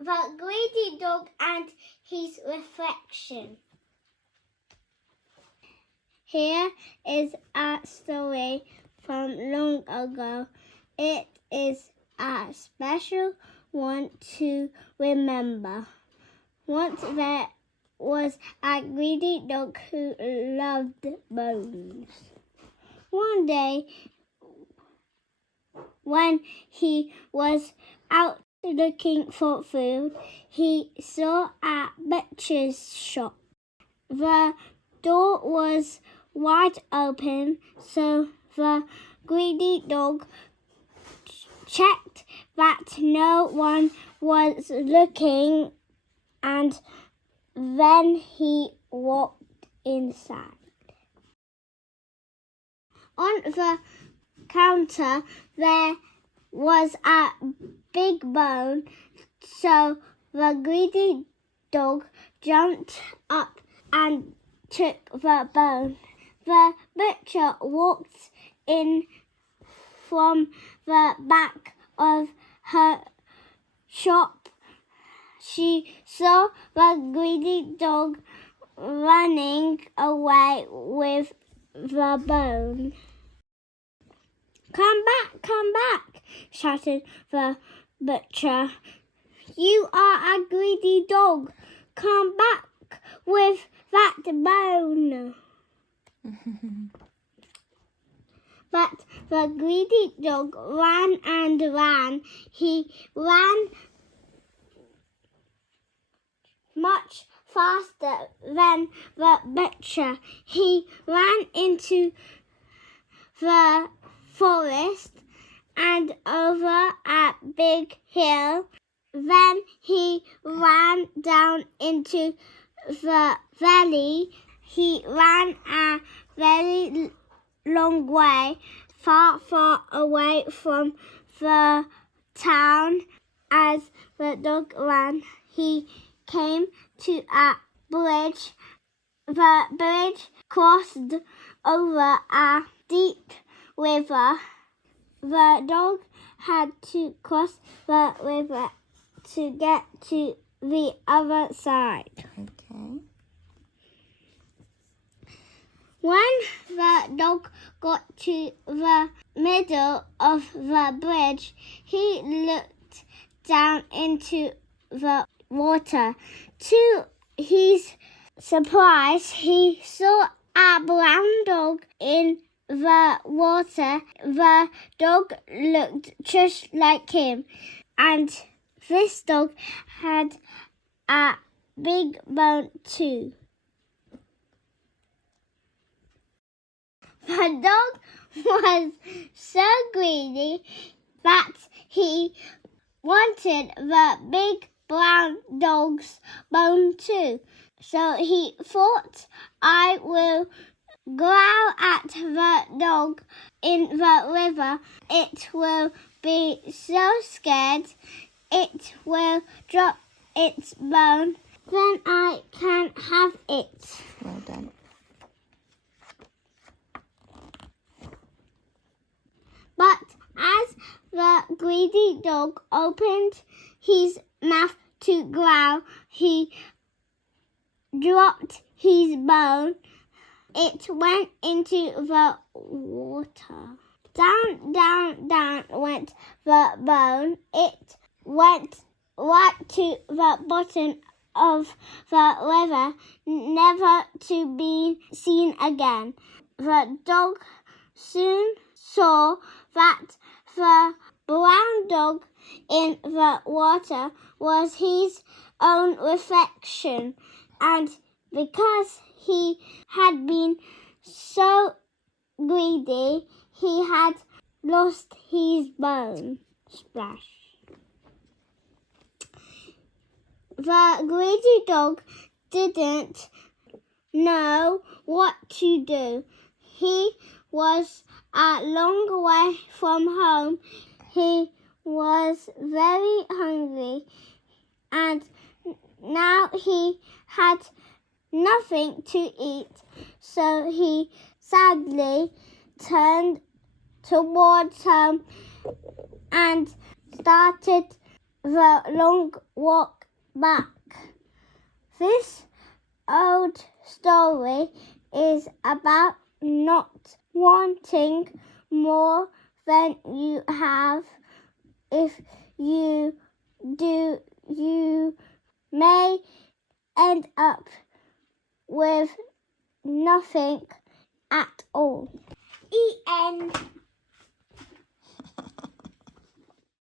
The Greedy Dog and His Reflection. Here is a story from long ago. It is a special one to remember. Once there was a greedy dog who loved bones. One day, when he was out looking for food, he saw a butcher's shop. The door was wide open, so the greedy dog checked that no one was looking, and then he walked inside. On the counter there was a big bone, so the greedy dog jumped up and took the bone. The butcher walked in from the back of her shop. She saw the greedy dog running away with the bone. Come back, shouted the butcher. You are a greedy dog. Come back with that bone. But the greedy dog ran and ran. He ran much faster than the butcher. He ran into the forest and over a big hill. Then he ran down into the valley. He ran a very long way, far away from the town. As the dog ran, he came to a bridge. The bridge crossed over a deep river. The dog had to cross the river to get to the other side. Okay. When the dog got to the middle of the bridge, he looked down into the water. To his surprise, he saw a brown dog in the water. The dog looked just like him, and this dog had a big bone too. The dog was so greedy that he wanted the big brown dog's bone too. So he thought, I will growl at the dog in the river. It will be so scared, it will drop its bone. Then I can have it. Well done. But as the greedy dog opened his mouth to growl, he dropped his bone. It went into the water. Down went the bone. It went right to the bottom of the river, never to be seen again. The dog soon saw that the brown dog in the water was his own reflection, and because he had been so greedy, he had lost his bone. Splash. The greedy dog didn't know what to do. He was a long way from home. He was very hungry, and now he had nothing to eat, so he sadly turned towards home and started the long walk back. This old story is about not wanting more than you have. If you do, you may end up with nothing at all. The end.